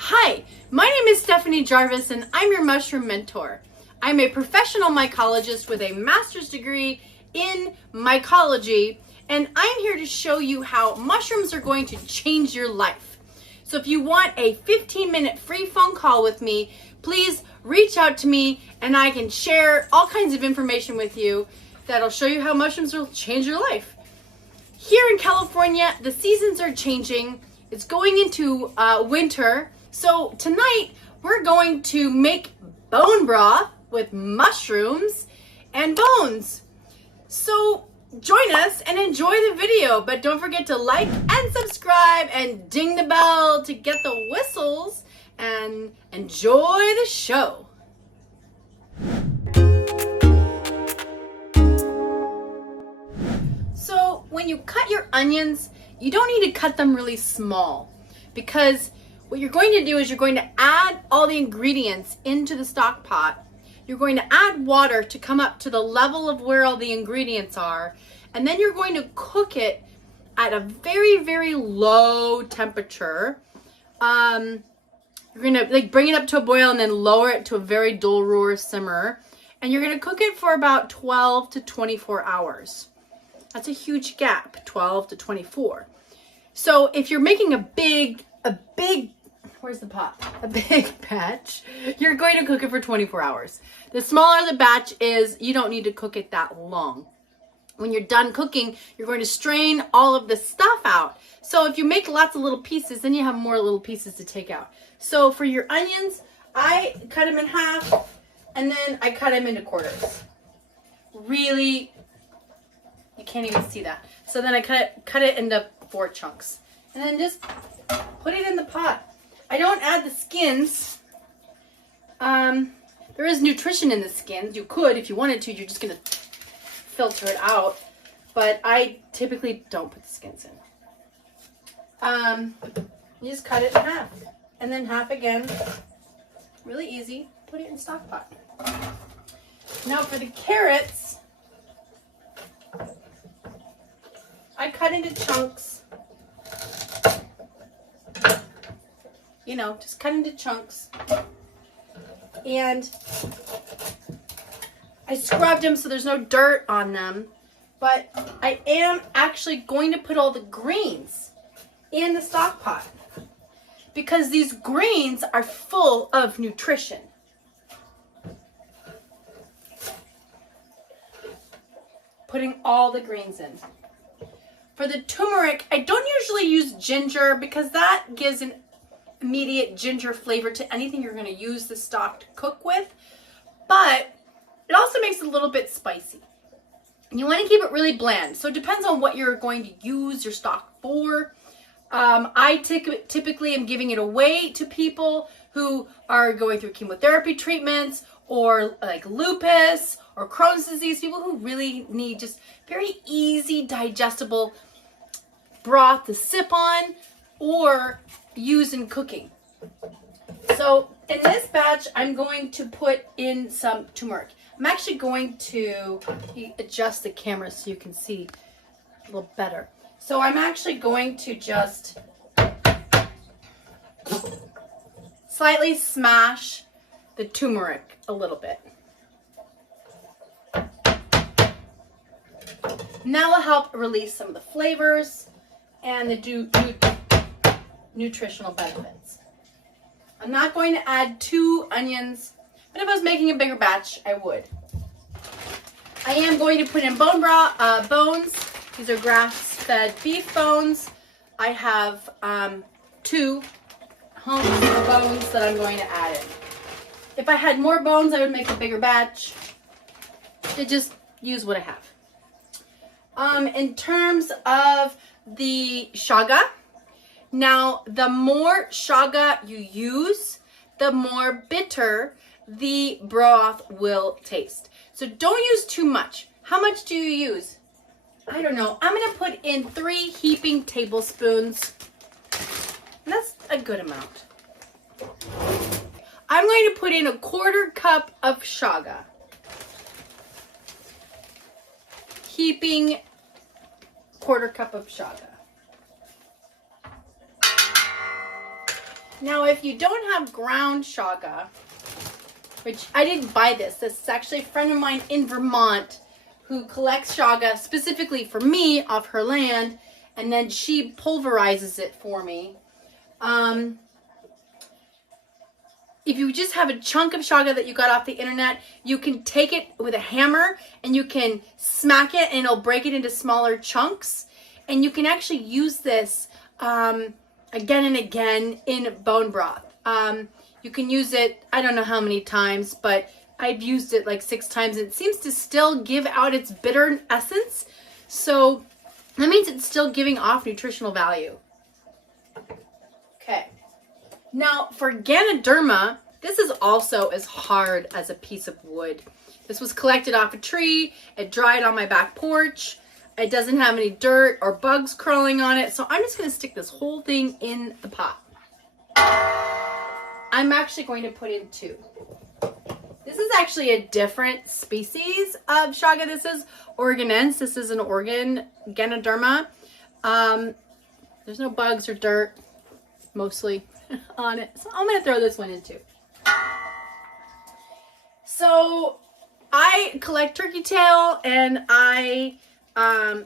Hi, my name is Stephanie Jarvis and I'm your mushroom mentor. I'm a professional mycologist with a master's degree in mycology, and I'm here to show you how mushrooms are going to change your life. So if you want a 15-minute free phone call with me, please reach out to me and I can share all kinds of information with you that'll show you how mushrooms will change your life. Here in California, the seasons are changing. It's going into winter. So tonight we're going to make bone broth with mushrooms and bones. So join us and enjoy the video, but don't forget to like and subscribe and ding the bell to get the whistles and enjoy the show. So when you cut your onions, you don't need to cut them really small, because what you're going to do is you're going to add all the ingredients into the stock pot. You're going to add water to come up to the level of where all the ingredients are, and then you're going to cook it at a very, very low temperature. You're going to bring it up to a boil and then lower it to a very dull roar simmer, and you're going to cook it for about 12 to 24 hours. That's a huge gap, 12 to 24. So if you're making a big, where's the pot? A big batch, you're going to cook it for 24 hours. The smaller the batch is, you don't need to cook it that long. When you're done cooking, you're going to strain all of the stuff out. So if you make lots of little pieces, then you have more little pieces to take out. So for your onions, I cut them in half and then I cut them into quarters. Really, you can't even see that. So then I cut it into 4 chunks. And then just put it in the pot. I don't add the skins. There is nutrition in the skins. You could if you wanted to. You're just going to filter it out. But I typically don't put the skins in. You just cut it in half. And then half again. Really easy. Put it in stock pot. Now for the carrots, I cut into chunks. You know, just cut into chunks. And I scrubbed them so there's no dirt on them. But I am actually going to put all the greens in the stock pot, because these greens are full of nutrition. Putting all the greens in. For the turmeric, I don't usually use ginger because that gives an immediate ginger flavor to anything you're going to use the stock to cook with, but it also makes it a little bit spicy. And you want to keep it really bland, so it depends on what you're going to use your stock for. I typically am giving it away to people who are going through chemotherapy treatments, or like lupus or Crohn's disease, people who really need just very easy digestible broth to sip on or use in cooking. So in this batch, I'm going to put in some turmeric. I'm actually going to adjust the camera so you can see a little better. So I'm actually going to just slightly smash the turmeric a little bit. And that will help release some of the flavors and the nutritional benefits. I'm not going to add 2 onions, but if I was making a bigger batch, I would. I am going to put in bone broth, bones. These are grass-fed beef bones. I have 2 hunks of bones that I'm going to add in. If I had more bones, I would make a bigger batch. I just use what I have. In terms of the shaga, now the more shaga you use, the more bitter the broth will taste. So don't use too much. How much do you use? I don't know. I'm going to put in 3 heaping tablespoons. And that's a good amount. I'm going to put in a 1/4 cup of shaga. Heaping 1/4 cup of shaga. Now, if you don't have ground chaga, which I didn't buy this. This is actually a friend of mine in Vermont who collects chaga specifically for me off her land, and then she pulverizes it for me. If you just have a chunk of chaga that you got off the internet, you can take it with a hammer and you can smack it and it'll break it into smaller chunks. And you can actually use this again and again in bone broth. You can use it, I don't know how many times, but I've used it like 6 times. It seems to still give out its bitter essence. So that means it's still giving off nutritional value. Okay. Now for Ganoderma, this is also as hard as a piece of wood. This was collected off a tree. It dried on my back porch. It doesn't have any dirt or bugs crawling on it. So I'm just going to stick this whole thing in the pot. I'm actually going to put in 2. This is actually a different species of chaga. This is Oregonense. This is an Oregon Ganoderma. There's no bugs or dirt, mostly, on it. So I'm going to throw this one in too. So I collect turkey tail and I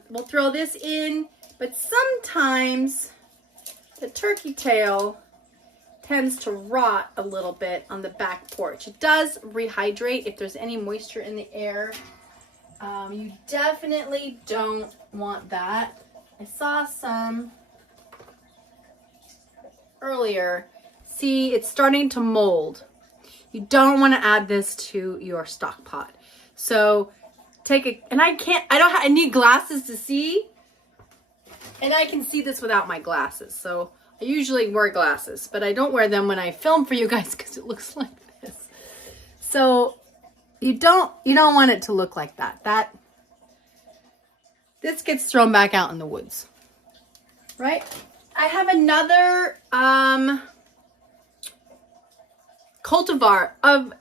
will throw this in. But sometimes the turkey tail tends to rot a little bit on the back porch. It does rehydrate if there's any moisture in the air. You definitely don't want that. I saw some earlier. See, it's starting to mold. You don't want to add this to your stock pot. So take a, and I need glasses to see. And I can see this without my glasses. So I usually wear glasses, but I don't wear them when I film for you guys because it looks like this. So you don't want it to look like that. This gets thrown back out in the woods, right? I have another cultivar of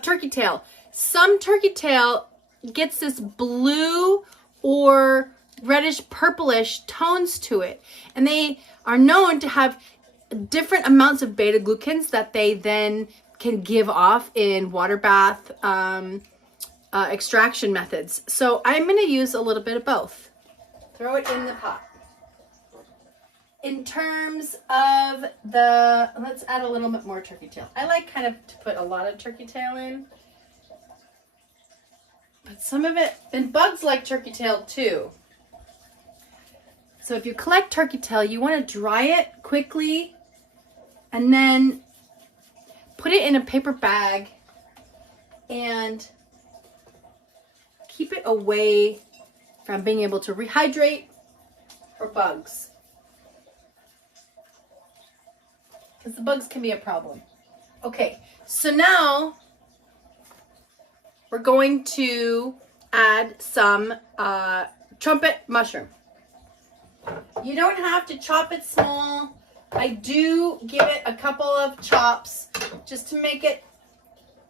turkey tail. Some turkey tail gets this blue or reddish purplish tones to it, and they are known to have different amounts of beta glucans that they then can give off in water bath extraction methods. So I'm going to use a little bit of both. Throw it in the pot. In terms of let's add a little bit more turkey tail. I like kind of to put a lot of turkey tail in, but some of it, and bugs like turkey tail too. So if you collect turkey tail, you want to dry it quickly and then put it in a paper bag and keep it away from being able to rehydrate or bugs. Because the bugs can be a problem. Okay, so now we're going to add some trumpet mushroom. You don't have to chop it small. I do give it a couple of chops just to make it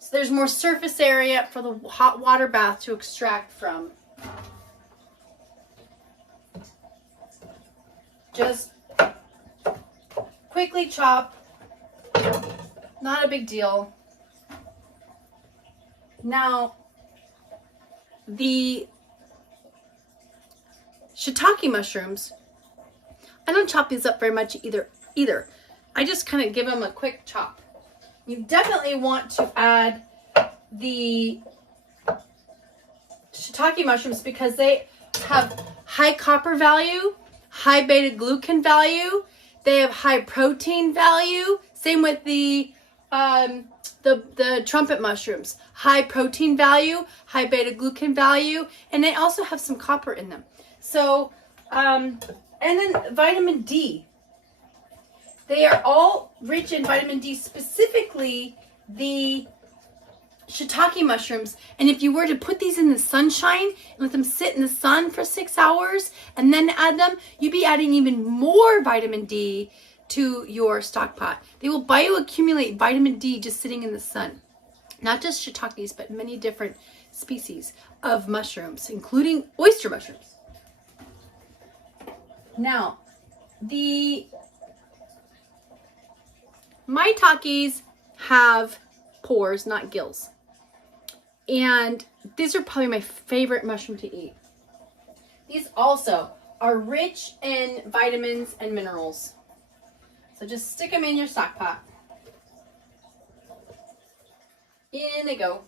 so there's more surface area for the hot water bath to extract from. Just quickly chop. Not a big deal. Now, the shiitake mushrooms, I don't chop these up very much either. I just kind of give them a quick chop. You definitely want to add the shiitake mushrooms because they have high copper value, high beta glucan value. They have high protein value. Same with the trumpet mushrooms. High protein value, high beta glucan value, and they also have some copper in them. So, and then vitamin D. They are all rich in vitamin D, specifically the shiitake mushrooms. And if you were to put these in the sunshine and let them sit in the sun for 6 hours and then add them, you'd be adding even more vitamin D to your stock pot. They will bioaccumulate vitamin D just sitting in the sun. Not just shiitakes, but many different species of mushrooms, including oyster mushrooms. Now, the Maitakes have pores, not gills. And these are probably my favorite mushroom to eat. These also are rich in vitamins and minerals. So just stick them in your stock pot. In they go.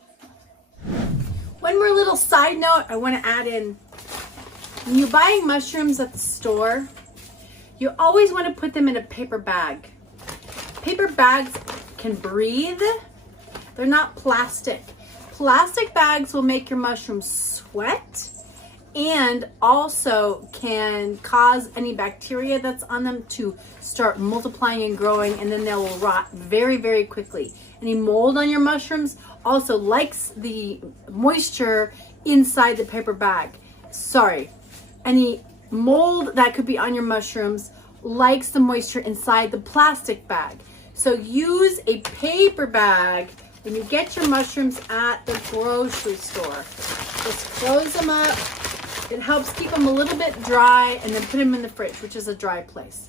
One more little side note I want to add in. When you're buying mushrooms at the store, you always want to put them in a paper bag. Paper bags can breathe. They're not plastic. Plastic bags will make your mushrooms sweat and also can cause any bacteria that's on them to start multiplying and growing, and then they will rot very, very quickly. Any mold on your mushrooms also likes the moisture inside the paper bag. Sorry, any mold that could be on your mushrooms likes the moisture inside the plastic bag. So use a paper bag when you get your mushrooms at the grocery store. Just close them up. It helps keep them a little bit dry, and then put them in the fridge, which is a dry place.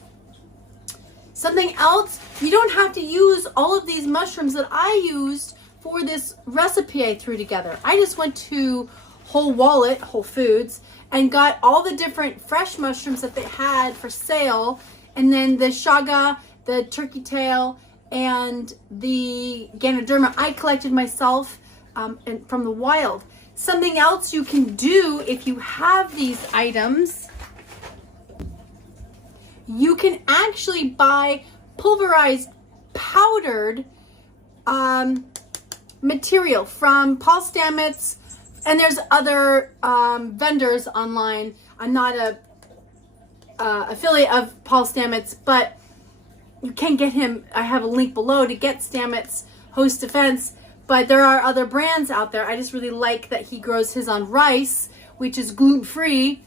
Something else, you don't have to use all of these mushrooms that I used for this recipe I threw together. I just went to Whole Foods, and got all the different fresh mushrooms that they had for sale, and then the chaga, the turkey tail, and the Ganoderma I collected myself and from the wild. Something else you can do if you have these items, you can actually buy pulverized powdered material from Paul Stamets, and there's other vendors online. I'm not a affiliate of Paul Stamets, but you can get him. I have a link below to get Stamets Host Defense, but there are other brands out there. I just really like that he grows his on rice, which is gluten-free,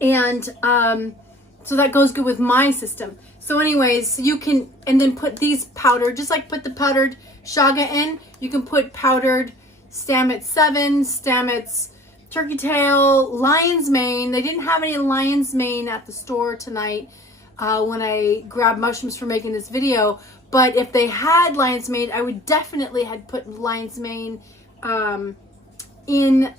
and so that goes good with my system. So anyways, you can, and then put these powdered, just like put the powdered chaga in, you can put powdered Stamets 7, Stamets turkey tail, lion's mane. They didn't have any lion's mane at the store tonight when I grabbed mushrooms for making this video, but if they had lion's mane, I would definitely have put lion's mane in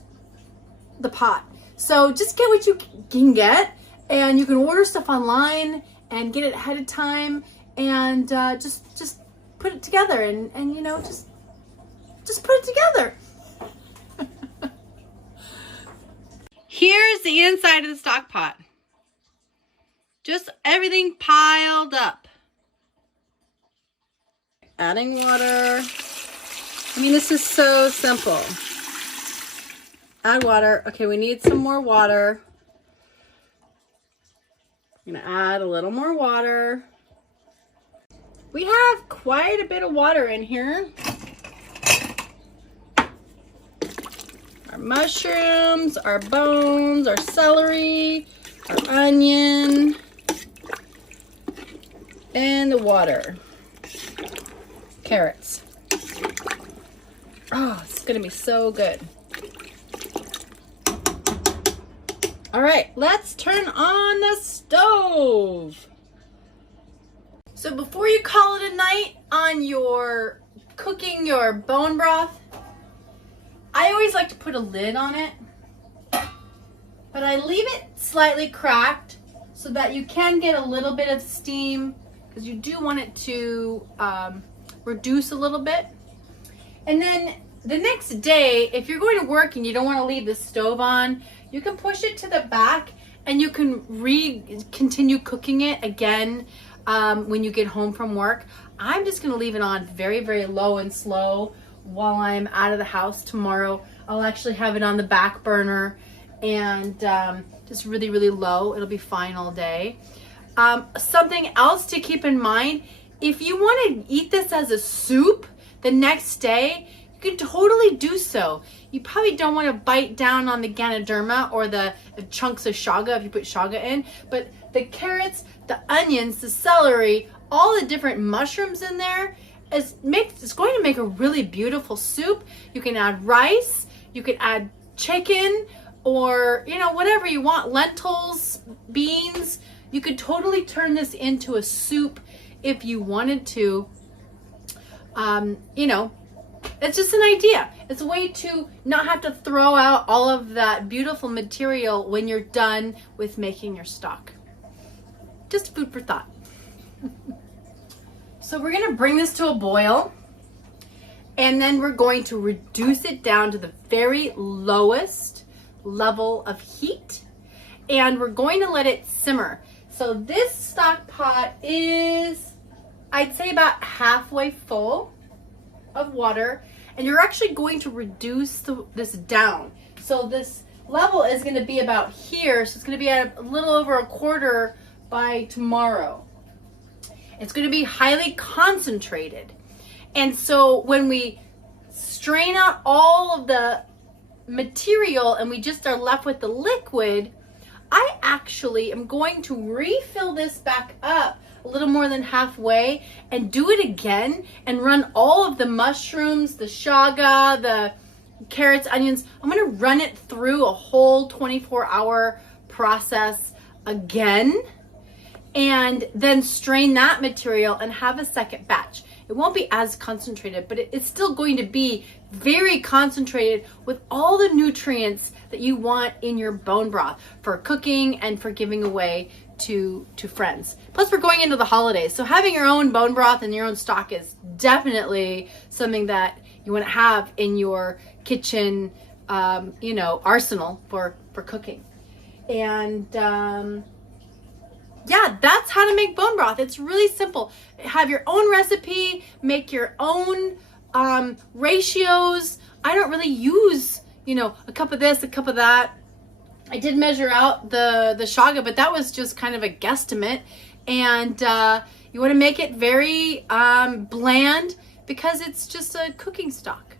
the pot. So just get what you can get, and you can order stuff online and get it ahead of time, and just put it together, and you know, just put it together. Here's the inside of the stock pot. Just everything piled up. Adding water. I mean, this is so simple. Add water. Okay, we need some more water. I'm gonna add a little more water. We have quite a bit of water in here. Our mushrooms, our bones, our celery, our onion, and the water. Carrots. Oh, it's gonna be so good. All right, let's turn on the stove. So before you call it a night on your cooking your bone broth, I always like to put a lid on it, but I leave it slightly cracked so that you can get a little bit of steam, because you do want it to reduce a little bit. And then the next day, if you're going to work and you don't want to leave the stove on, you can push it to the back and you can continue cooking it again when you get home from work. I'm just going to leave it on very, very low and slow while I'm out of the house tomorrow. I'll actually have it on the back burner and just really, really low. It'll be fine all day. Something else to keep in mind, if you want to eat this as a soup the next day, you can totally do so. You probably don't want to bite down on the Ganoderma or the chunks of chaga if you put chaga in, but the carrots, the onions, the celery, all the different mushrooms in there, it's going to make a really beautiful soup. You can add rice, you can add chicken, or you know, whatever you want, lentils, beans. You could totally turn this into a soup if you wanted to. You know, it's just an idea. It's a way to not have to throw out all of that beautiful material when you're done with making your stock. Just food for thought. So we're going to bring this to a boil, and then we're going to reduce it down to the very lowest level of heat, and we're going to let it simmer. So this stock pot is, I'd say, about halfway full of water, and you're actually going to reduce this down. So this level is going to be about here, so it's going to be at a little over a quarter by tomorrow. It's going to be highly concentrated. And so when we strain out all of the material and we just are left with the liquid, I actually am going to refill this back up a little more than halfway and do it again and run all of the mushrooms, the shaga, the carrots, onions. I'm going to run it through a whole 24-hour process again, and then strain that material and have a second batch. It won't be as concentrated, but it's still going to be very concentrated with all the nutrients that you want in your bone broth for cooking and for giving away to friends. Plus, we're going into the holidays, so having your own bone broth and your own stock is definitely something that you want to have in your kitchen, you know, arsenal for cooking. And yeah, that's how to make bone broth. It's really simple. Have your own recipe, make your own ratios. I don't really use, you know, a cup of this, a cup of that. I did measure out the shaga, but that was just kind of a guesstimate. And you want to make it very bland because it's just a cooking stock.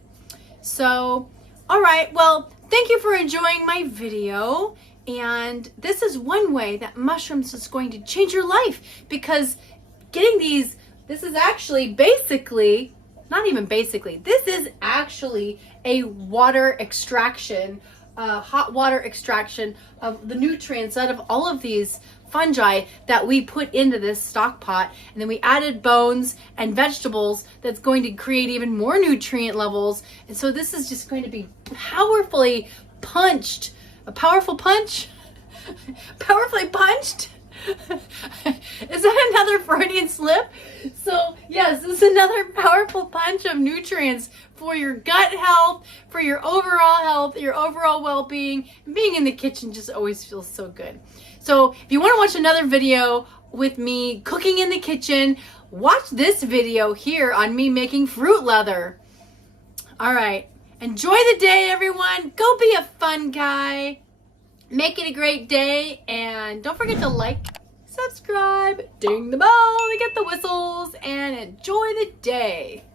So, all right, well, thank you for enjoying my video. And this is one way that mushrooms is going to change your life, because getting these, this is actually basically, not even basically, this is actually a water extraction, hot water extraction of the nutrients out of all of these fungi that we put into this stock pot. And then we added bones and vegetables that's going to create even more nutrient levels. And so this is just going to be powerfully punched. A powerful punch? Powerfully punched? Is that another Freudian slip? So yes, this is another powerful punch of nutrients for your gut health, for your overall health, your overall well-being. Being in the kitchen just always feels so good. So if you want to watch another video with me cooking in the kitchen, watch this video here on me making fruit leather. All right. Enjoy the day, everyone. Go be a fun guy. Make it a great day. And don't forget to like, subscribe, ding the bell to get the whistles, and enjoy the day.